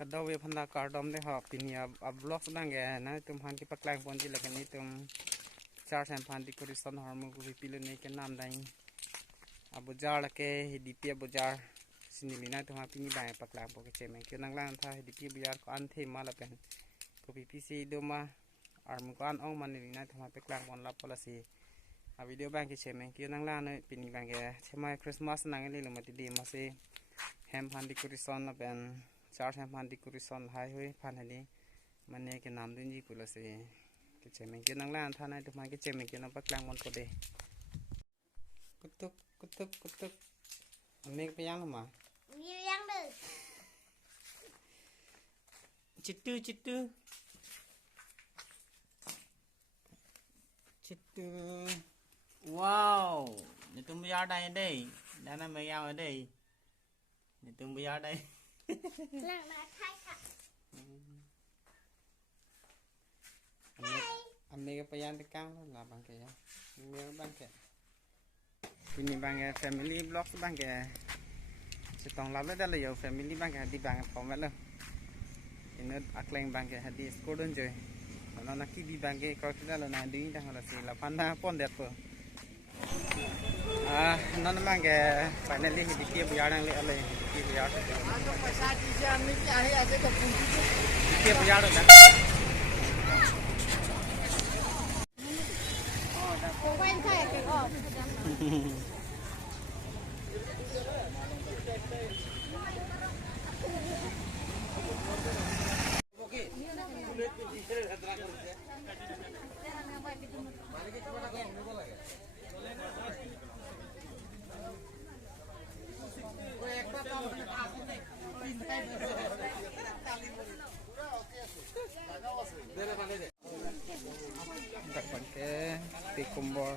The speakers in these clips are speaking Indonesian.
Kada we phanda cardom de ha pinia blocks bange na tum han ki paklang pon ji lakan ni tum char sam phan di correction hormo ko pile ne ke nam dai abu jar ke dp abu jar sinilina tum ha pini bang paklang po ke cheme ke nang lang tha dp abu jar ko an the mala pen ko pc do ma arm ko an ong manilina tum ha paklang pon la policy a video bang ke cheme ke nang lang ne pini bang ke chema christmas nang le lo mati di ma se hem phan di correction la pen चार से पांच decoration high हुई फाइनली मने के नाम दिन जी कुल से के चेमे के नंगला था ना तो मां के चेमे के न पकलांग मन को दे कुतुक कुतुक कुतुक अमे के yang मा ये yang दे चिट्टू चिट्टू चिट्टू वाओ ये तुम यार đây đây đã mày giao ở đây ये तुम यार đây Lang na thay ka. Ame ke payan tekang lah bang ke ya. Ini bang ke. Ini bang ke family blog bang ke. Setong lalu dah le family bang ke di bang format lah. Ini akleng bang ke hadi skodan je. Kalau nak kibi bang ke kalau kita lo nak di dah kalau si lapan dah pon deh tu. Non bang ke finally di kia biar yang le ale di biar. Kia biar dah. Cô quen thay cái ổ. Tak pakai pikumbor.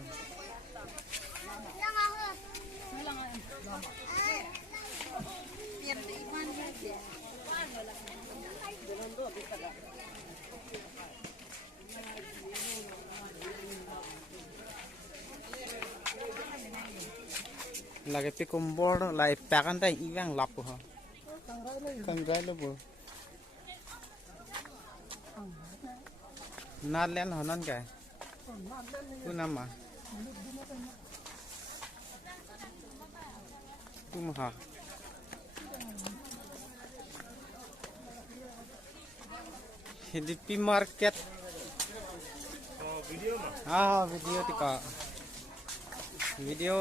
Lagi pikumbor, lagi pakan dah ilang lap ha. Kangrai lo bu. Nalen honan kai. Tu nama. Tu maha. Hidupi market. Video mah? Video tika. Video.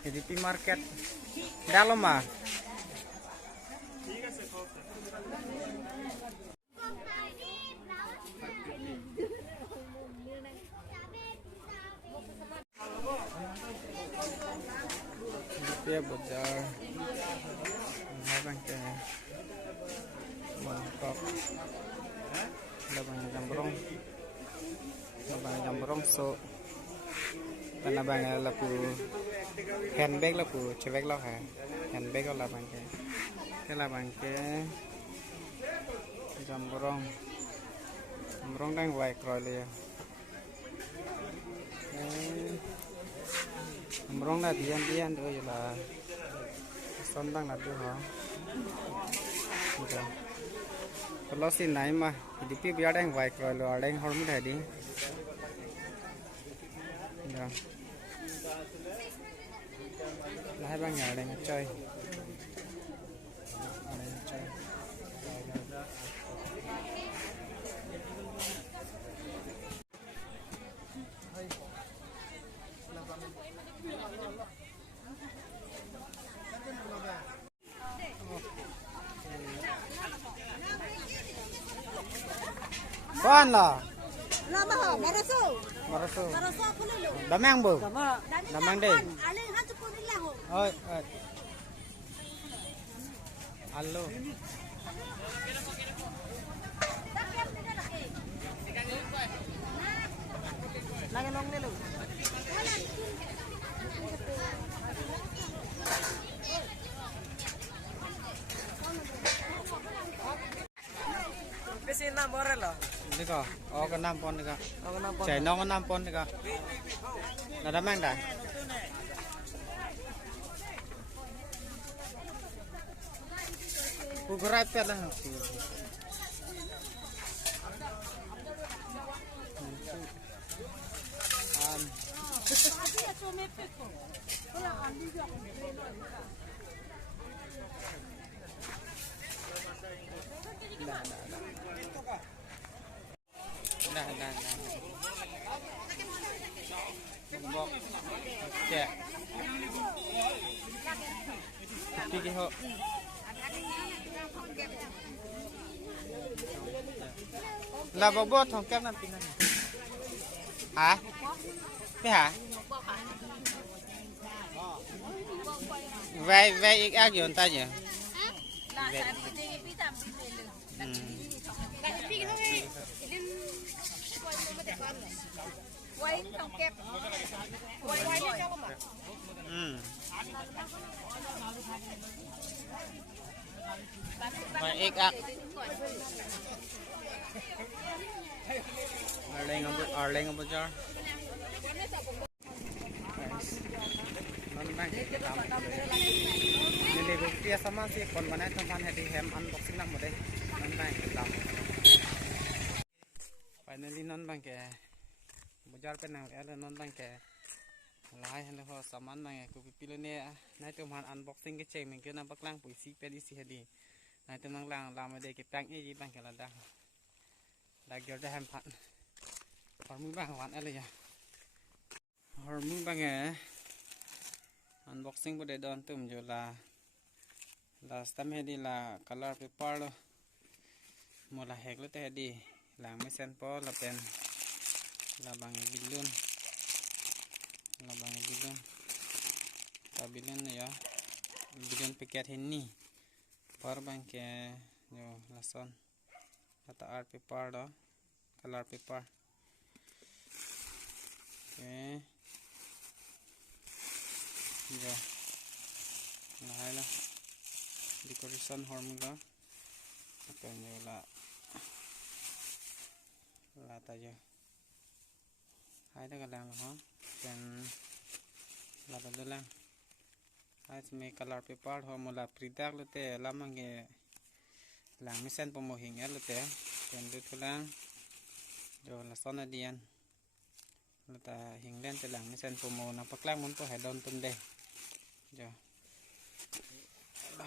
Hidupi market. Dalam mah. Dia bazaar habang ke mangkok labang jambrong so kana bang lapu handbag lapu chebek lo ha handbag lo labang ke jambrong dang wai kroi le Merong dah dian tu je lah. Sondang nak tu ha. Kalau si naik mah, di pi biar ada yang baik kalau ada yang hormat tadi. Ya. Lah bang ada yang coy. Kuan lah. Nama ha, Maraso. Maraso. Maraso aku lulu. Damang bu. Damang deh. Ale han tu pun lah ho. Oi. Halo. Lagi long dulu. Kasi na moral lah. Ini kok, oh ke nampon ni kak. Oh kenapa? Cai nong ke nampon ni kak. Nada mang dah. Ugurai pela dah. Bok cek pergi ho là bọc bốt thằng kép làm tin này hả thế hả vay vay ít ác gì ta nhỉ quay không kẹp quay đi cho mà vay ít ác Arling ang bajar non bang ini bukti sama sih kon mana teman hadi hem unboxing lang mo deh non bang finally non bang ke bajar pe nang ada non bang ke lai han ho saman bang ku pipilo ne nai teman unboxing ke ceng mingke nampak lang puisi pe di si hadi nai teman lang lama de ke tang e bang ke lada lagi ada hem pat hormung bang wanอะไรya hormung bang unboxing pada don tum jo la last time hedi la color paper lo mola hek lo te hedi lang mesen po la pen la bang bilun ta bilun ya bilun paket henni par bang ke jo lason kata art paper do color paper okay ya nah lah decoration hormula apa ni lah taja hai dah kalang ha dan la badalang hai me color paper hormula pridak lete lamang ke lang misen pomohing lete dan dut kalang jo la sona dian lata hinglen te lang misen pomo na paklang mon po hedon tum de jo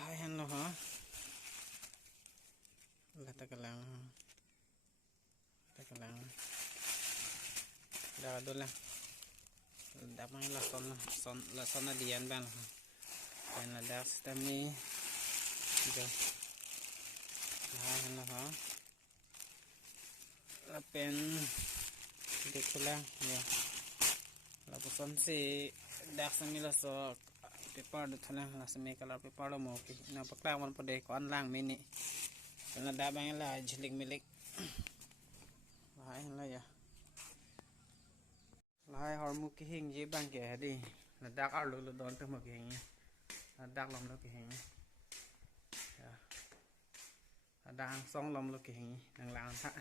hai han lo ha lata kalang dah dola dah main la son dian bang dan la dah sistem ni jo hai han lo ha la pen dek pula ya la pesan si dak samila so paper du thalang la same color paper lo mo ki na paklang mon pade ko an lang mini na da bang la jhilik milik lai la ya lai hormu ki hing je bang ke hadi na dak ar lo don tu mo ki hing na dak lom lo ki hing ya dang song lom lo ki hing nang lang tha